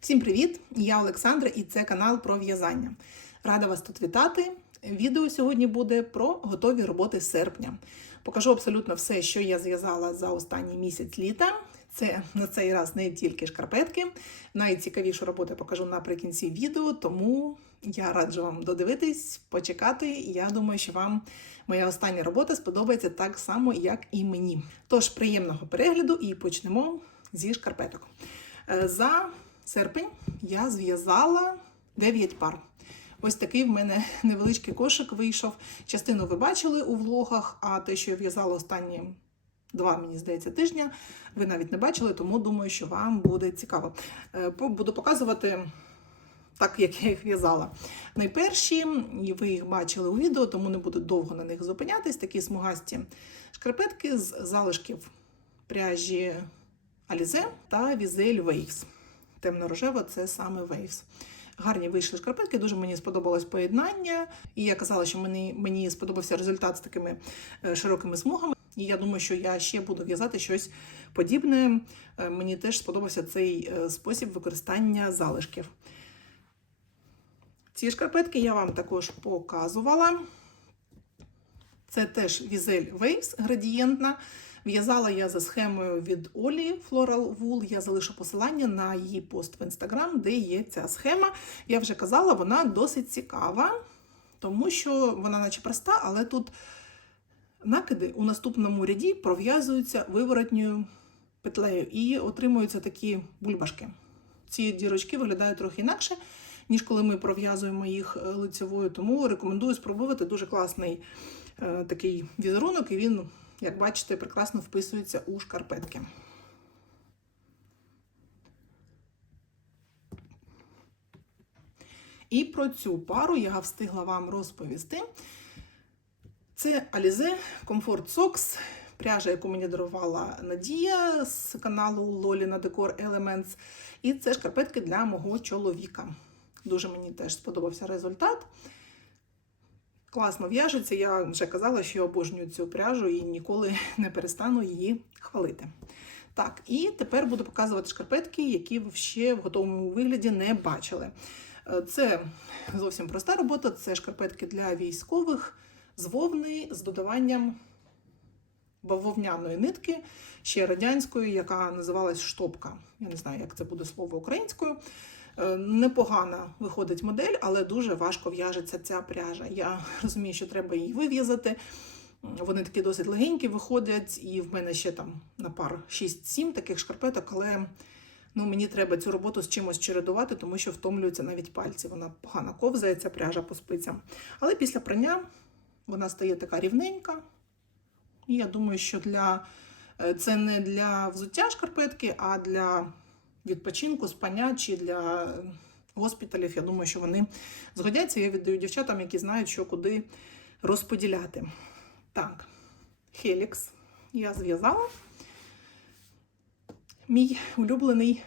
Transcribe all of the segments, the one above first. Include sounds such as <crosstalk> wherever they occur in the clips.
Всім привіт! Я Олександра і це канал про в'язання. Рада вас тут вітати. Відео сьогодні буде про готові роботи серпня. Покажу абсолютно все, що я зв'язала за останній місяць літа. Це на цей раз не тільки шкарпетки. Найцікавішу роботу покажу наприкінці відео, тому я раджу вам додивитись, почекати. Я думаю, що вам моя остання робота сподобається так само, як і мені. Тож, приємного перегляду і почнемо зі шкарпеток. Е, За серпень я зв'язала 9 пар. Ось такий в мене невеличкий кошик вийшов. Частину ви бачили у влогах, а те, що я в'язала останні два, мені здається, тижня, ви навіть не бачили, тому думаю, що вам буде цікаво. Е, Буду показувати так, як я їх в'язала. Найперші, і ви їх бачили у відео, тому не буду довго на них зупинятись. Такі смугасті шкарпетки з залишків пряжі Alize та Візель Waves. Темно-рожева це саме Waves. Гарні вийшли шкарпетки, дуже мені сподобалось поєднання. І я казала, що мені, мені сподобався результат з такими е, широкими смугами. І я думаю, що я ще буду в'язати щось подібне. Е, Мені теж сподобався цей е, спосіб використання залишків. Ці шкарпетки я вам також показувала. Це теж Візель Waves градієнтна. В'язала я за схемою від Олі Floral Wool. Я залишу посилання на її пост в інстаграм, де є ця схема. Я вже казала, вона досить цікава, тому що вона, наче проста, але тут накиди у наступному ряді пров'язуються виворотньою петлею і отримуються такі бульбашки. Ці дірочки виглядають трохи інакше, ніж коли ми пров'язуємо їх е, лицевою. Тому рекомендую спробувати дуже класний е, такий візерунок, і він, як бачите, прекрасно вписується у шкарпетки. І про цю пару я встигла вам розповісти. Це Alize Comfort Socks, пряжа, яку мені дарувала Надія з каналу Лоліна Decor Elements. І це шкарпетки для мого чоловіка. Дуже мені теж сподобався результат. Класно в'яжеться. Я вже казала, що я обожнюю цю пряжу і ніколи не перестану її хвалити. Так, і тепер буду показувати шкарпетки, які ви ще в готовому вигляді не бачили. Е, Це зовсім проста робота, це шкарпетки для військових з вовни з додаванням бавовняної нитки, ще радянської, яка називалась штопка. Я не знаю, як це буде слово українською. Е, Непогана виходить модель, але дуже важко в'яжеться ця пряжа. Я розумію, що треба її вив'язати. Вони такі досить легенькі виходять, і в мене ще там на пар 6-7 таких шкарпеток, але ну, мені треба цю роботу з чимось чередувати, тому що втомлюються навіть пальці. Вона погано ковзає, ця пряжа по спицям. Але після прання вона стає така рівненька. І я думаю, що для е, це не для взуття шкарпетки, а для відпочинку, спання чи для госпіталів. Я думаю, що вони згодяться. Я віддаю дівчатам, які знають, що куди розподіляти. Так, Хелікс я зв'язала. Мій улюблений,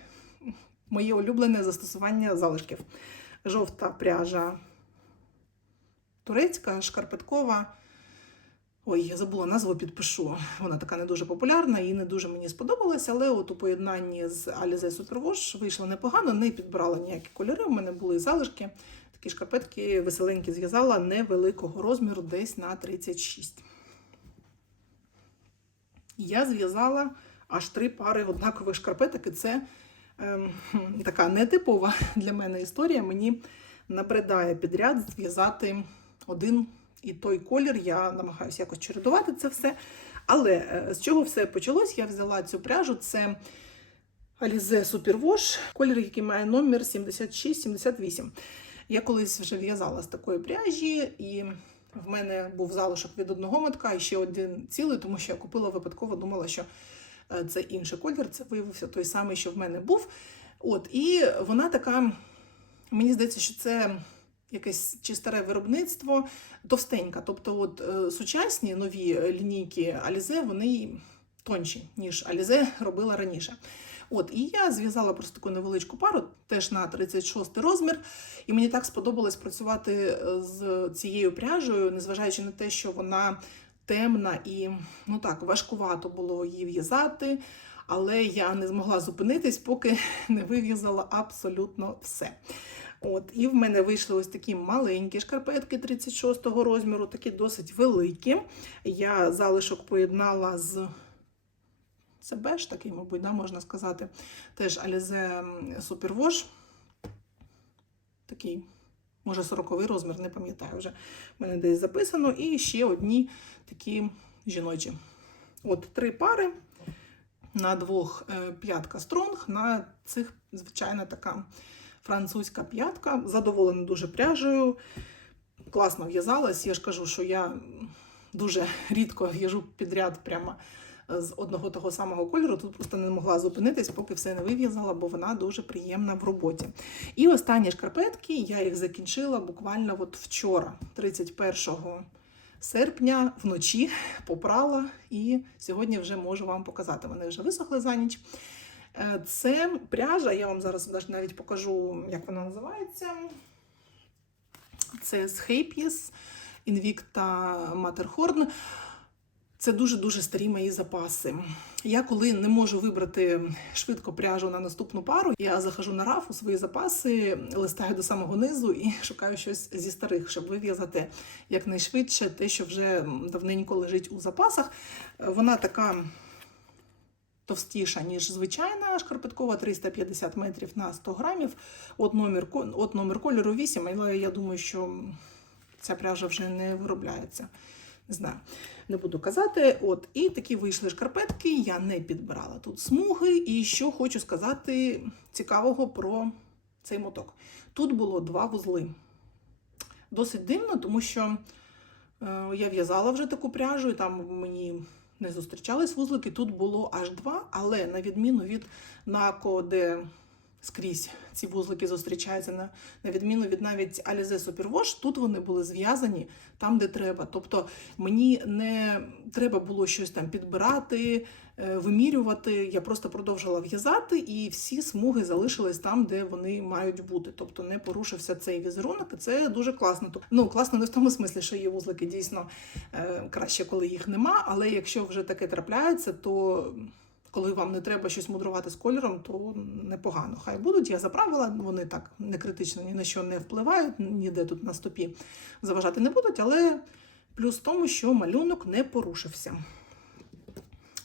моє улюблене застосування залишків. Жовта пряжа турецька, шкарпеткова. Ой, я забула назву, підпишу. Вона така не дуже популярна і не дуже мені сподобалася, але от у поєднанні з Alize Superwash вийшло непогано, не підбирала ніякі кольори. У мене були залишки. Такі шкарпетки веселенькі зв'язала невеликого розміру, десь на 36. Я зв'язала аж три пари однакових шкарпеток, і це ем, така нетипова для мене історія. Мені набридає підряд зв'язати один і той колір. Я намагаюся якось чередувати це все. Але е, з чого все почалось? Я взяла цю пряжу. Це Alize Superwash, колір, який має номер 76-78. Я колись вже в'язала з такої пряжі, і в мене був залишок від одного мотка і ще один цілий, тому що я купила випадково, думала, що е, це інший колір, це виявився той самий, що в мене був. От, і вона така, мені здається, що це якесь чи старе виробництво, товстенька. Тобто, от е, сучасні нові лінійки Alize, вони тонші, ніж Alize робила раніше. От, і я зв'язала просто таку невеличку пару, теж на 36 розмір. І мені так сподобалось працювати е, з цією пряжею, незважаючи на те, що вона темна і ну так, важкувато було її в'язати. але я не змогла зупинитись, поки <laughs> не вив'язала абсолютно все. От, І в мене вийшли ось такі маленькі шкарпетки 36-го розміру, такі досить великі. Я залишок поєднала з це беж такий, мабуть, да, можна сказати. Теж Alize Superwash. Такий, може, 40-й розмір, не пам'ятаю вже. В мене десь записано. І ще одні такі жіночі. От три пари. На двох е, п'ятка стронг, на цих звичайна така французька п'ятка. Задоволена дуже пряжею. Класно в'язалась. Я ж кажу, що я дуже рідко в'яжу підряд прямо з одного того самого кольору. Тут просто не могла зупинитись, поки все не вив'язала, бо вона дуже приємна в роботі. І останні шкарпетки я їх закінчила буквально от вчора, 31 серпня, вночі <laughs> попрала, і сьогодні вже можу вам показати. Вони вже висохли за ніч. Е, Це пряжа, я вам зараз навіть покажу, як вона називається. Це з Хейп'єс, Invicta Matterhorn. Це дуже-дуже старі мої запаси. Я коли не можу вибрати швидко пряжу на наступну пару, я захожу на раф у свої запаси, листаю до самого низу і <laughs> шукаю щось зі старих, щоб вив'язати якнайшвидше те, що вже давненько лежить у запасах. Вона така товстіша, ніж звичайна шкарпеткова, 350 метрів на 100 грамів. От номер, от номер кольору 8, але я думаю, що ця пряжа вже не виробляється. Не знаю, не буду казати. От, І такі вийшли шкарпетки, я не підбирала тут смуги. І що хочу сказати цікавого про цей моток. Тут було два вузли. Досить дивно, тому що е, я в'язала вже таку пряжу, і там мені не зустрічались вузлики. Тут було аж два, але на відміну від НАКО, де скрізь ці вузлики зустрічаються, на, на відміну від навіть Alize Superwash, тут вони були зв'язані там, де треба. Тобто мені не треба було щось там підбирати, е, вимірювати. Я просто продовжила в'язати, і всі смуги залишились там, де вони мають бути. Тобто не порушився цей візерунок, і це дуже класно. Ну, класно не в тому смислі, що є вузлики дійсно е, краще, коли їх нема. Але якщо вже таке трапляється, то коли вам не треба щось мудрувати з кольором, то непогано. Хай будуть. Я заправила, вони так не критично ні на що не впливають, ніде тут на стопі заважати не будуть, але плюс в тому, що малюнок не порушився.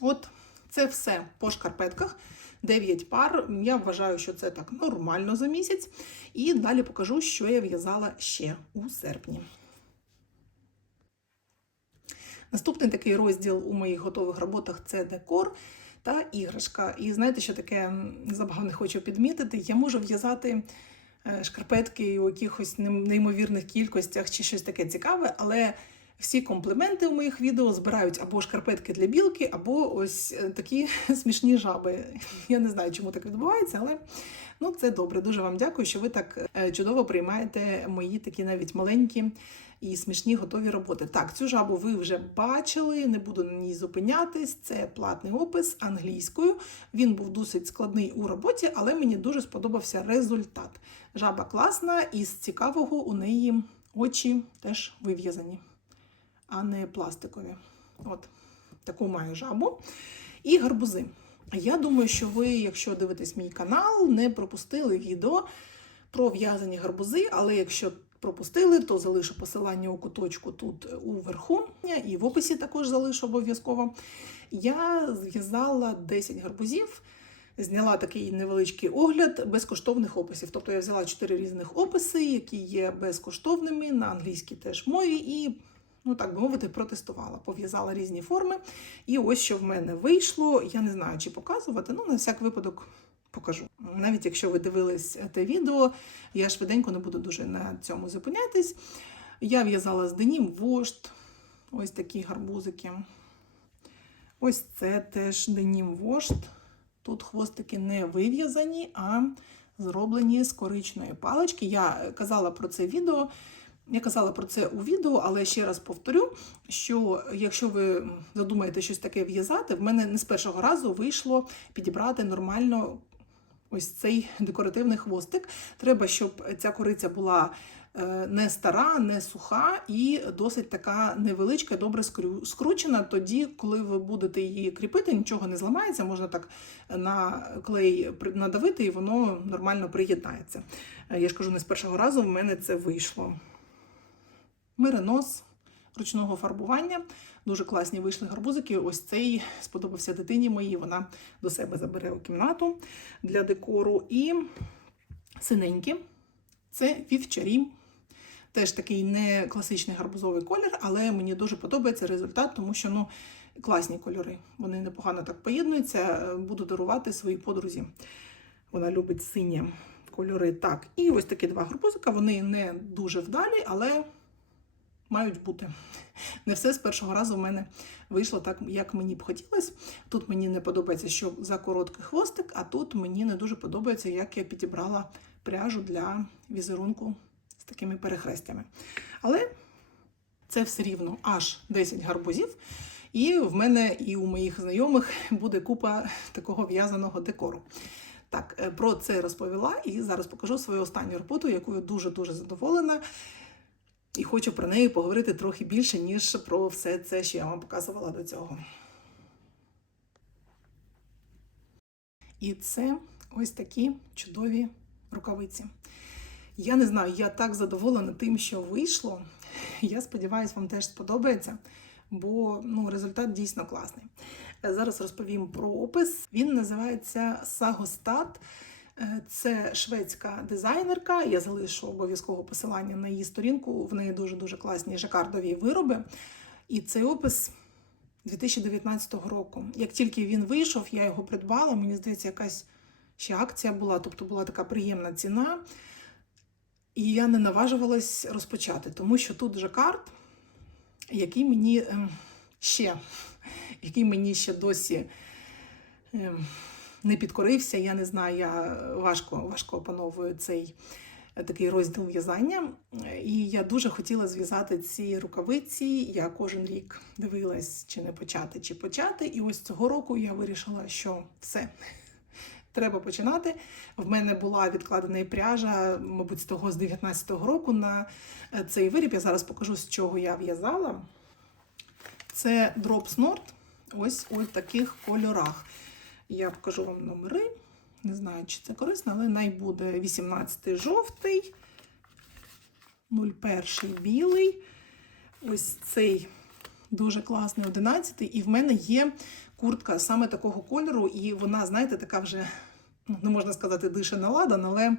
От це все по шкарпетках. 9 пар. Я вважаю, що це так нормально за місяць. І далі покажу, що я в'язала ще у серпні. Наступний такий розділ у моїх готових роботах це декор та іграшка. І знаєте, що таке забавне хочу підмітити? Я можу в'язати шкарпетки у якихось неймовірних кількостях чи щось таке цікаве, але всі компліменти у моїх відео збирають або шкарпетки для білки, або ось такі <laughs> смішні жаби. Я не знаю, чому так відбувається, але ну, це добре. Дуже вам дякую, що ви так чудово приймаєте мої такі навіть маленькі і смішні готові роботи. Так, цю жабу ви вже бачили, не буду на ній зупинятись. Це платний опис англійською. Він був досить складний у роботі, але мені дуже сподобався результат. Жаба класна, і з цікавого у неї очі теж вив'язані, а не пластикові. От таку маю жабу. І гарбузи. Я думаю, що ви, якщо дивитесь мій канал, не пропустили відео про в'язані гарбузи, але якщо пропустили, то залишу посилання у куточку тут уверху, і в описі також залишу обов'язково. Я зв'язала 10 гарбузів, зняла такий невеличкий огляд безкоштовних описів. Тобто я взяла 4 різних описи, які є безкоштовними на англійській теж мові, і, ну так би мовити, протестувала, пов'язала різні форми. І ось що в мене вийшло. Я не знаю, чи показувати, ну, на всяк випадок покажу. Навіть якщо ви дивились те відео, я швиденько не буду дуже на цьому зупинятись. Я в'язала з денім вошт, ось такі гарбузики. Ось це теж денім вошт. Тут хвостики не вив'язані, а зроблені з коричної палички. Я казала про це відео. Я казала про це у відео, але ще раз повторю, що якщо ви задумаєте щось таке в'язати, в мене не з першого разу вийшло підібрати нормально ось цей декоративний хвостик. Треба, щоб ця кориця була е, не стара, не суха і досить така невеличка, добре скручена. Тоді, коли ви будете її кріпити, нічого не зламається, можна так на клей надавити, і воно нормально приєднається. Е, Я ж кажу, не з першого разу в мене це вийшло. Меринос ручного фарбування. Дуже класні вийшли гарбузики. Ось цей сподобався дитині моїй. Вона до себе забере у кімнату для декору. І синенькі це вівчарі. Теж такий не класичний гарбузовий колір, але мені дуже подобається результат, тому що ну, класні кольори. Вони непогано так поєднуються. Е, Буду дарувати своїй подрузі. Вона любить сині кольори. Так, і ось такі два гарбузика. Вони не дуже вдалі, але мають бути. Не все з першого разу в мене вийшло так, як мені б хотілося. Тут мені не подобається, що за короткий хвостик, а тут мені не дуже подобається, як я підібрала пряжу для візерунку з такими перехрестями. Але це все рівно аж 10 гарбузів. І в мене і у моїх знайомих буде купа такого в'язаного декору. Так, е, про це розповіла і зараз покажу свою останню роботу, якою дуже-дуже задоволена. І хочу про неї поговорити трохи більше, ніж про все це, що я вам показувала до цього. І це ось такі чудові рукавиці. Я не знаю, я так задоволена тим, що вийшло. Я сподіваюся, вам теж сподобається, бо ну, результат дійсно класний. Зараз розповім про опис. Він називається Сагостат. Е, Це шведська дизайнерка. Я залишу обов'язково посилання на її сторінку. В неї дуже-дуже класні жакардові вироби. І цей опис 2019 року. Як тільки він вийшов, я його придбала. Мені здається, якась ще акція була, тобто була така приємна ціна. І я не наважувалась розпочати, тому що тут жакард, який мені ем, ще, який мені ще досі ем, не підкорився. Я не знаю, я важко, важко опановую цей е, такий розділ в'язання. І я дуже хотіла зв'язати ці рукавиці. Я кожен рік дивилась, чи не почати, чи почати. І ось цього року я вирішила, що все. <laughs> Треба починати. В мене була відкладена пряжа, мабуть, з того з 19-го року на е, цей виріб. Я зараз покажу, з чого я в'язала. Це Drops Nord, ось у таких кольорах. Я покажу вам номери. Не знаю, чи це корисно, але най буде 18 жовтий, 01 білий. Ось цей дуже класний 11 І в мене є куртка саме такого кольору, і вона, знаєте, така вже, ну, не можна сказати, дише на ладан, але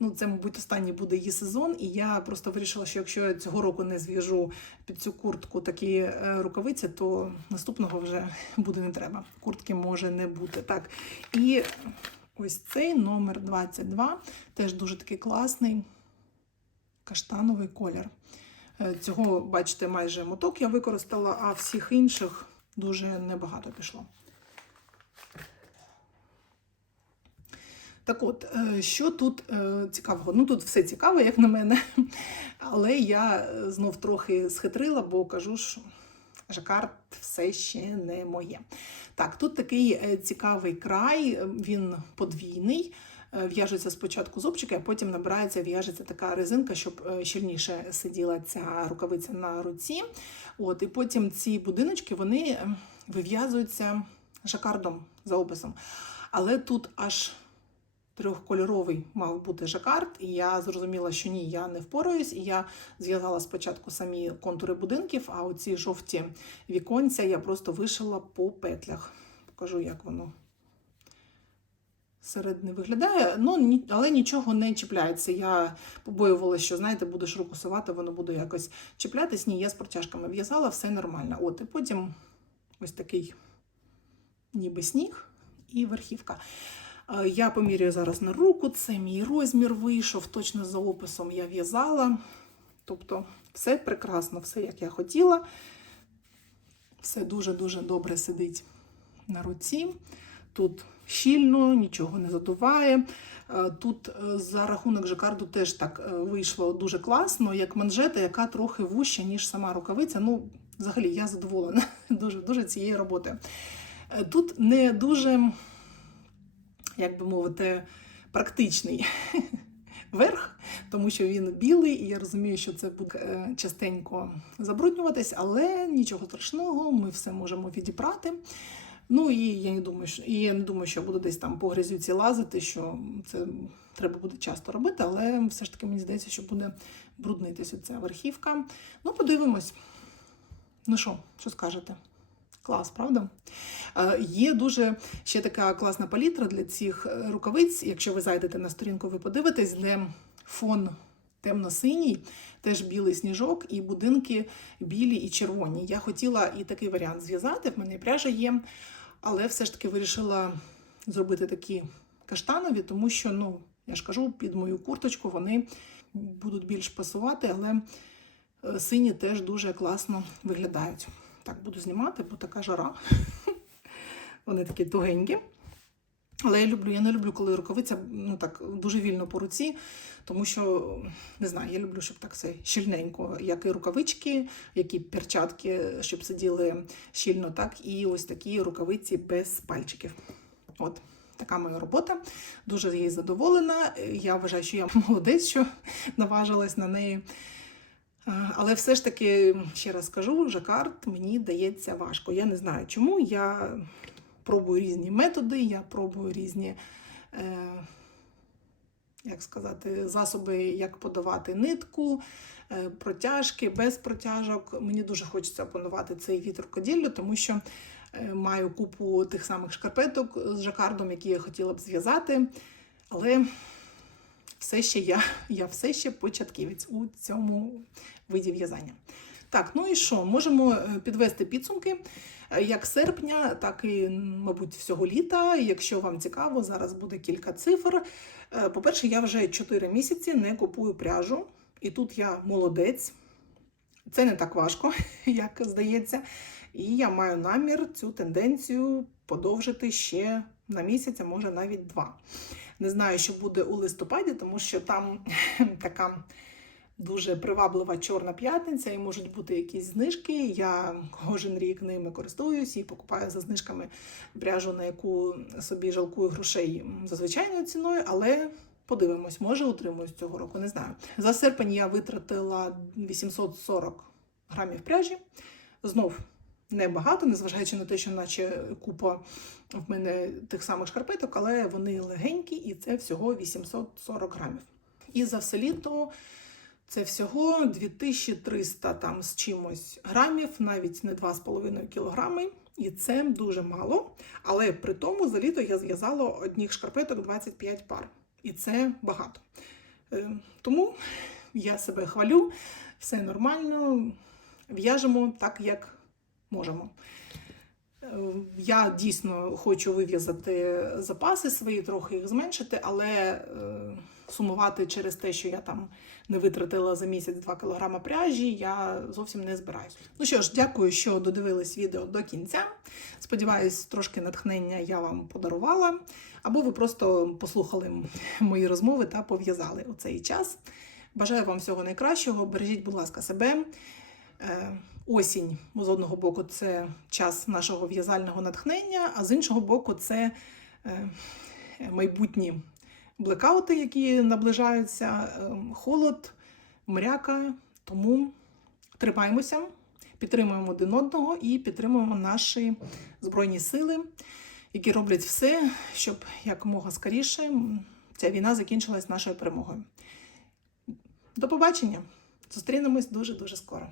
ну, це, мабуть, останній буде її сезон. І я просто вирішила, що якщо я цього року не зв'яжу під цю куртку такі е, рукавиці, то наступного вже буде не треба. Куртки може не бути. Так. І ось цей номер 22, теж дуже такий класний каштановий колір. Е, Цього, бачите, майже моток я використала, а всіх інших дуже небагато пішло. Так от, е, що тут е, цікавого? Ну, тут все цікаво, як на мене. Але я е, знов трохи схитрила, бо кажу, що жакард все ще не моє. Так, тут такий цікавий край, він подвійний. В'яжеться спочатку зубчики, а потім набирається, в'яжеться така резинка, щоб щільніше сиділа ця рукавиця на руці. От, і потім ці будиночки вони е, вив'язуються жакардом за описом. Але тут аж трьохкольоровий мав бути жакард, і я зрозуміла, що ні, я не впораюсь. І я зв'язала спочатку самі контури будинків, а оці жовті віконця я просто вишила по петлях. Покажу, як воно середини виглядає, ну, але нічого не чіпляється. Я побоювалася, що, знаєте, будеш руку сувати, воно буде якось чіплятись. Ні, я з протяжками в'язала, все нормально. От, і потім ось такий ніби сніг і верхівка. Е, Я поміряю зараз на руку, це мій розмір вийшов, точно за описом я в'язала. Тобто, все прекрасно, все як я хотіла. Все дуже-дуже добре сидить на руці. Тут щільно, нічого не задуває. Е, Тут е, за рахунок жакарду теж так вийшло дуже класно, як манжета, яка трохи вуща, ніж сама рукавиця. Ну, взагалі, я задоволена <laughs> дуже, дуже цією роботою. Тут не дуже як би мовити, практичний <laughs> верх, тому що він білий, і я розумію, що це буде е, частенько забруднюватись, але нічого страшного, ми все можемо відібрати. Ну і я не думаю, що і я не думаю, що буду десь там по грязюці лазити, що це треба буде часто робити, але все ж таки мені здається, що буде бруднитися ця верхівка. Ну, подивимось. Ну що, що скажете? Клас, правда? Е, Є дуже ще така класна палітра для цих е, рукавиць. Якщо ви зайдете на сторінку, ви подивитесь, де фон темно-синій, теж білий сніжок, і будинки білі і червоні. Я хотіла і такий варіант зв'язати, в мене пряжа є, але все ж таки вирішила зробити такі каштанові, тому що, ну, я ж кажу, під мою курточку вони будуть більш пасувати, але е, сині теж дуже класно виглядають. Так, буду знімати, бо така жара. <laughs> Вони такі тугенькі. Але я люблю, я не люблю, коли рукавиця ну так дуже вільно по руці, тому що не знаю, я люблю, щоб так все щільненько, як і рукавички, як і перчатки, щоб сиділи щільно, так і ось такі рукавиці без пальчиків. От така моя робота. Дуже їй задоволена. Я вважаю, що я <laughs> молодець, що наважилась на неї. А, Але все ж таки, ще раз скажу, жакард мені дається важко. Я не знаю чому. Я пробую різні методи, я пробую різні, е, як сказати, засоби, як подавати нитку, е, протяжки, без протяжок. Мені дуже хочеться опанувати цей від рукоділлю, тому що е, маю купу тих самих шкарпеток з жакардом, які я хотіла б зв'язати. Але все ще я, я все ще початківець у цьому виді в'язання. Так, ну і що? Можемо е, підвести підсумки е, як серпня, так і, мабуть, всього літа. Якщо вам цікаво, зараз буде кілька цифр. Е, По-перше, я вже 4 місяці не купую пряжу, і тут я молодець. Це не так важко, <laughs> як здається. І я маю намір цю тенденцію подовжити ще на місяць, а може навіть два. Не знаю, що буде у листопаді, тому що там <laughs> така дуже приваблива чорна п'ятниця, і можуть бути якісь знижки. Я кожен рік ними користуюсь і покупаю за знижками пряжу, на яку собі жалкую грошей за звичайною ціною, але. Подивимось, може утримуюсь цього року, не знаю. За серпень я витратила 840 грамів пряжі. Знов небагато, незважаючи на те, що наче купа в мене тих самих шкарпеток, але вони легенькі, і це всього 840 грамів. І за все літо це всього 2300 там з чимось грамів, навіть не 2,5 кілограми. І це дуже мало. Але при тому за літо я зв'язала одних шкарпеток 25 пар. І це багато. Е, Тому я себе хвалю, все нормально, в'яжемо так, як можемо. Е, Я дійсно хочу вив'язати запаси свої, трохи їх зменшити, але е, сумувати через те, що я там не витратила за місяць 2 кг пряжі, я зовсім не збираюсь. Ну що ж, дякую, що додивились відео до кінця. Сподіваюсь, трошки натхнення я вам подарувала, або ви просто послухали мої розмови та пов'язали у цей час. Бажаю вам всього найкращого. Бережіть, будь ласка, себе. Е, Осінь з одного боку це час нашого в'язального натхнення, а з іншого боку, це е, майбутні блекаути, які наближаються, е, холод, мряка. Тому тримаємося, підтримуємо один одного і підтримуємо наші збройні сили, які роблять все, щоб якомога скоріше ця війна закінчилась нашою перемогою. До побачення! Зустрінемось дуже дуже скоро.